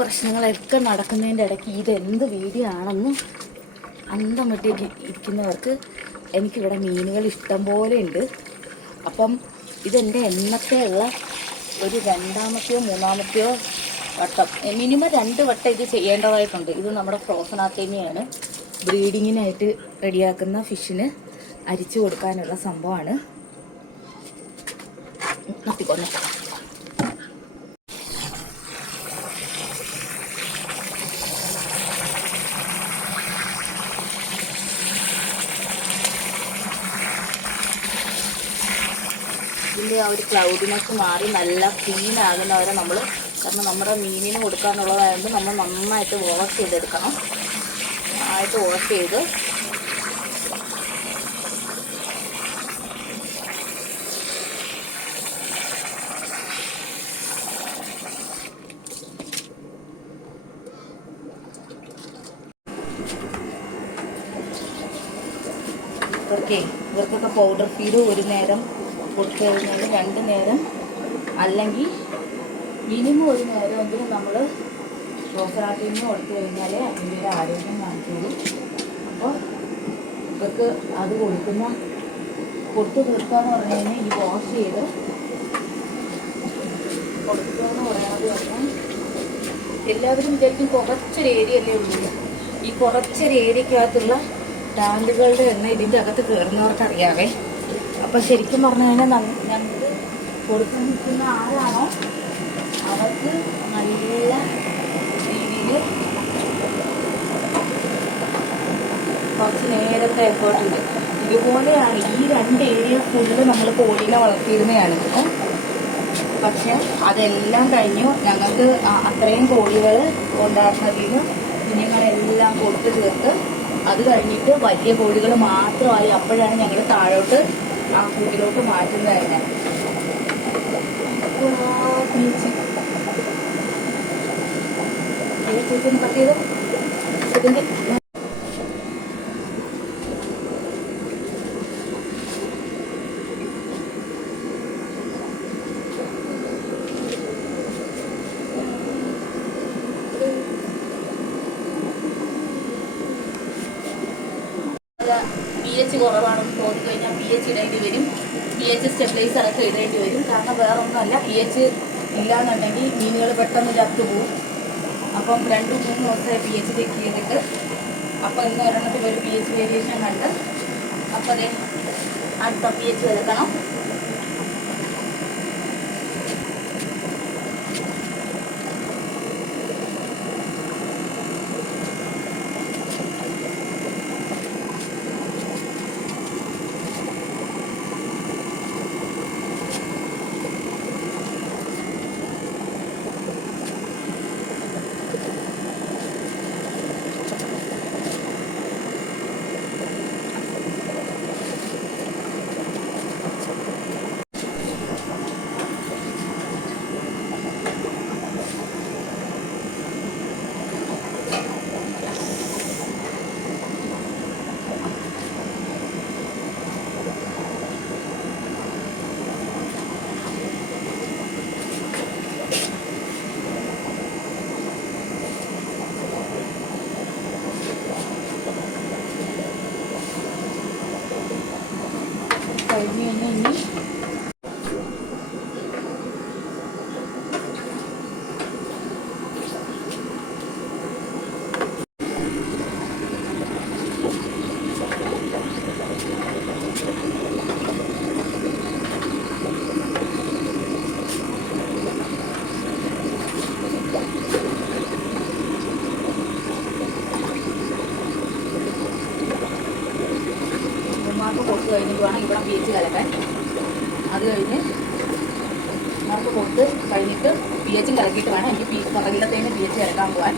പ്രശ്നങ്ങളൊക്കെ നടക്കുന്നതിൻ്റെ ഇടയ്ക്ക് ഇതെന്ത് വീഡിയോ ആണെന്ന് അന്തം വിട്ടേക്ക് ഇരിക്കുന്നവർക്ക് എനിക്കിവിടെ മീനുകൾ ഇഷ്ടം പോലെ ഉണ്ട്. അപ്പം ഇതെൻ്റെ എന്നത്തെയുള്ള ഒരു രണ്ടാമത്തെയോ മൂന്നാമത്തെയോ വട്ടം, മിനിമം 2 വട്ടം ഇത് ചെയ്യേണ്ടതായിട്ടുണ്ട്. ഇത് നമ്മുടെ ഫ്രോസൺ ആർട്ടേമിയാണ്. ബ്രീഡിങ്ങിനായിട്ട് റെഡിയാക്കുന്ന ഫിഷിന് അരിച്ചു കൊടുക്കാനുള്ള സംഭവമാണ്. നിർത്തിക്കൊന്നെ. ഇതിൻ്റെ ആ ഒരു ക്ലൗഡിനെസ് മാറി നല്ല ക്ലീൻ ആകുന്നവരെ നമ്മൾ, കാരണം നമ്മുടെ മീനിന് കൊടുക്കാനുള്ളതായതുകൊണ്ട് നമ്മൾ നന്നായിട്ട് വാഷ് ചെയ്തെടുക്കണം. നന്നായിട്ട് വാഷ് ചെയ്ത് ഇവർക്കൊക്കെ പൗഡർ ഫീഡ് ഒരു നേരം കൊടുത്തു കഴിഞ്ഞാൽ 2 നേരം അല്ലെങ്കിൽ മിനിമം ഒരു നേരമെങ്കിലും നമ്മൾ റോസറാട്ടിന് കൊടുത്തു കഴിഞ്ഞാൽ അതിൻ്റെ ഒരു ആരോഗ്യം കാണിക്കുള്ളൂ. അപ്പോൾ ഇവർക്ക് അത് കൊടുത്തു തീർക്കാന്ന് പറഞ്ഞു കഴിഞ്ഞാൽ ഈ വാഷ് ചെയ്ത് കൊടുക്കുക എന്ന് പറയുന്നത് പറഞ്ഞാൽ എല്ലാവരും വിചാരിക്കും കുറച്ചൊരു ഏരിയ അല്ലേ ഉള്ളൂ. ഈ കുറച്ചൊരു ഏരിയക്കകത്തുള്ള ടാങ്കുകളുടെ എണ്ണ ഇതിൻ്റെ അകത്ത് കയറുന്നവർക്ക് അറിയാവേ. അപ്പം ശരിക്കും പറഞ്ഞു കഴിഞ്ഞാൽ ഞങ്ങൾക്ക് കൊടുക്കാൻ നിൽക്കുന്ന ആരാണോ അവർക്ക് നല്ല രീതിയിൽ കുറച്ച് നേരത്തെ എഫേർട്ട് ഉണ്ട്. ഇതുപോലെയാണ് ഈ 2 ഏരിയ ഫുള്ള് നമ്മൾ കോഴീനെ വളർത്തിയിരുന്നതാണ്. പക്ഷെ അതെല്ലാം കഴിഞ്ഞു. ഞങ്ങൾക്ക് അത്രയും കോഴികൾ ഉണ്ടായിരുന്നതിന് കുഞ്ഞുങ്ങളെല്ലാം കൊടുത്തു തീർത്ത് അത് കഴിഞ്ഞിട്ട് വലിയ കോഴികൾ മാത്രമായി. അപ്പോഴാണ് ഞങ്ങൾ താഴോട്ട് ആ കൂട്ടിലോട്ട് മാറ്റുന്നതായിരുന്നു. കട്ട് ചെയ്തു ഇതിന്റെ pH കുറവാണെന്ന് തോന്നിക്കഴിഞ്ഞാൽ pH ഇടേണ്ടി വരും. pH സ്റ്റെബിലൈസർ ഒക്കെ ഇടേണ്ടി വരും. കാരണം വേറെ ഒന്നുമല്ല, pH ഇല്ലാന്നുണ്ടെങ്കിൽ മീനുകൾ പെട്ടെന്ന് ചത്തുപോകും. അപ്പം 2-3 ദിവസമായി pH ചെക്ക് ചെയ്തിട്ട് അപ്പം ഇന്ന് ഒരെണ്ണത്തിൽ ഒരു pH വേരിയേഷൻ കണ്ട് അപ്പം അതെ അടുത്ത pH എടുക്കണം. കഴിഞ്ഞ് കഴിഞ്ഞാൽ ഇനി കൊടുത്തു കഴിഞ്ഞിട്ട് വേണം ഇവിടെ pH കലക്കാൻ. അത് കഴിഞ്ഞ് നമുക്ക് കൊടുത്ത് കഴിഞ്ഞിട്ട് pH കലക്കിയിട്ട് വേണം എനിക്ക് പുറകിലത്തേന് pH കലക്കാൻ പോകാൻ.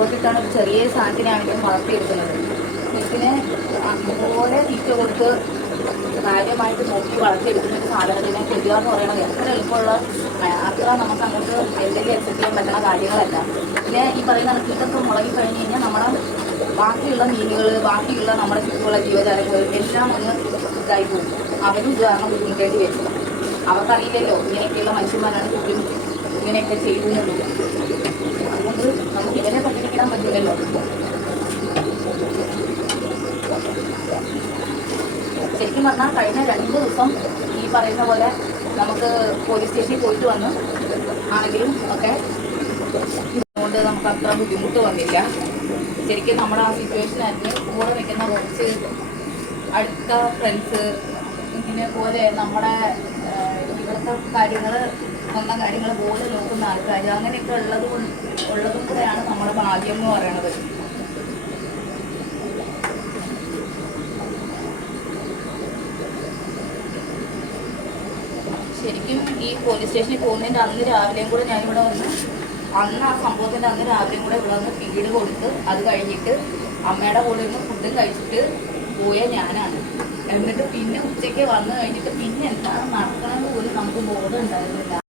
എഫേർട്ട് ഇട്ടാണ് ഒരു ചെറിയ സാധനത്തിനാണെങ്കിലും വളർത്തിയെടുക്കുന്നത്. ഇതിനെ അതുപോലെ തീറ്റ കൊടുത്ത് കാര്യമായിട്ട് നോക്കി വളർത്തിയെടുക്കുന്ന ഒരു സാധനത്തിനെ കൊല്ലുക എന്ന് പറയുന്നത് എത്ര എളുപ്പമുള്ള അത്ര നമുക്ക് അങ്ങോട്ട് എന്തെങ്കിലും എക്സെപ്റ്റ് ചെയ്യാൻ പറ്റുന്ന കാര്യങ്ങളല്ല. പിന്നെ ഈ പറയുന്ന ഇതൊക്കെ മുളകി കഴിഞ്ഞ് കഴിഞ്ഞാൽ നമ്മുടെ ബാക്കിയുള്ള മീനുകൾ, ബാക്കിയുള്ള നമ്മുടെ ചുറ്റുമുള്ള ജീവജാലങ്ങൾ എല്ലാം ഒന്ന് ഇതായി പോകും. അവരും ഇത് കാരണം ബുദ്ധിമുട്ടേണ്ടി വരും. അവർക്കറിയില്ലല്ലോ ഇങ്ങനെയൊക്കെയുള്ള മനുഷ്യന്മാരാണ് ചുറ്റും ഇങ്ങനെയൊക്കെ ചെയ്യുന്നത്. അതുകൊണ്ട് നമുക്ക് ഇവരെ പട്ടിണിക്കിടാൻ പറ്റില്ലല്ലോ. ശരിക്കും പറഞ്ഞാൽ കഴിഞ്ഞ 2 ദിവസം ഈ പറയുന്ന പോലെ നമുക്ക് പോലീസ് സ്റ്റേഷനിൽ പോയിട്ട് വന്ന് ആണെങ്കിലും ഒക്കെ അതുകൊണ്ട് നമുക്ക് അത്ര ബുദ്ധിമുട്ട് വന്നില്ല. ശരിക്കും നമ്മുടെ ആ സിറ്റുവേഷനായിരുന്നു. കൂടെ നിൽക്കുന്ന കുറച്ച് അടുത്ത ഫ്രണ്ട്സ് ഇതിനെ പോലെ നമ്മുടെ ഇവിടുത്തെ കാര്യങ്ങൾ സ്വന്തം കാര്യങ്ങൾ പോലെ നോക്കുന്ന ആൾക്കാർ അങ്ങനെയൊക്കെ ഉള്ളതും കൂടെയാണ് നമ്മുടെ ഭാഗ്യം എന്ന് പറയുന്നത്. ശരിക്കും ഈ പോലീസ് സ്റ്റേഷനിൽ പോകുന്നതിൻ്റെ അന്ന് രാവിലെയും കൂടെ ഞാനിവിടെ വന്ന് അന്ന് ആ സംഭവത്തിൻ്റെ അന്ന് രാവിലെയും കൂടെ ഇവിടെ വന്ന് ഫീഡ് കൊടുത്ത് അത് കഴിഞ്ഞിട്ട് അമ്മയുടെ കൂടെ നിന്ന് ഫുഡും കഴിച്ചിട്ട് പോയ ഞാനാണ്. എന്നിട്ട് പിന്നെ ഉച്ചയ്ക്ക് വന്നു കഴിഞ്ഞിട്ട് പിന്നെ എന്താണ് നടക്കണമെന്ന് പോലും നമുക്ക് ബോധം ഉണ്ടായിരുന്നില്ല.